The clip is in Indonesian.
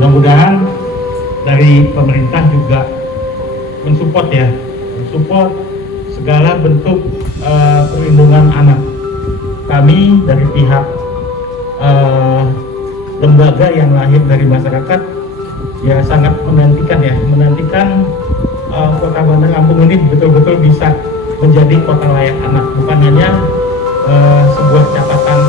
Mudah-mudahan dari pemerintah juga mensupport segala bentuk perlindungan anak. Kami dari pihak lembaga yang lahir dari masyarakat ya sangat menantikan Kota Bandar Lampung ini betul-betul bisa menjadi kota layak anak, bukan hanya sebuah catatan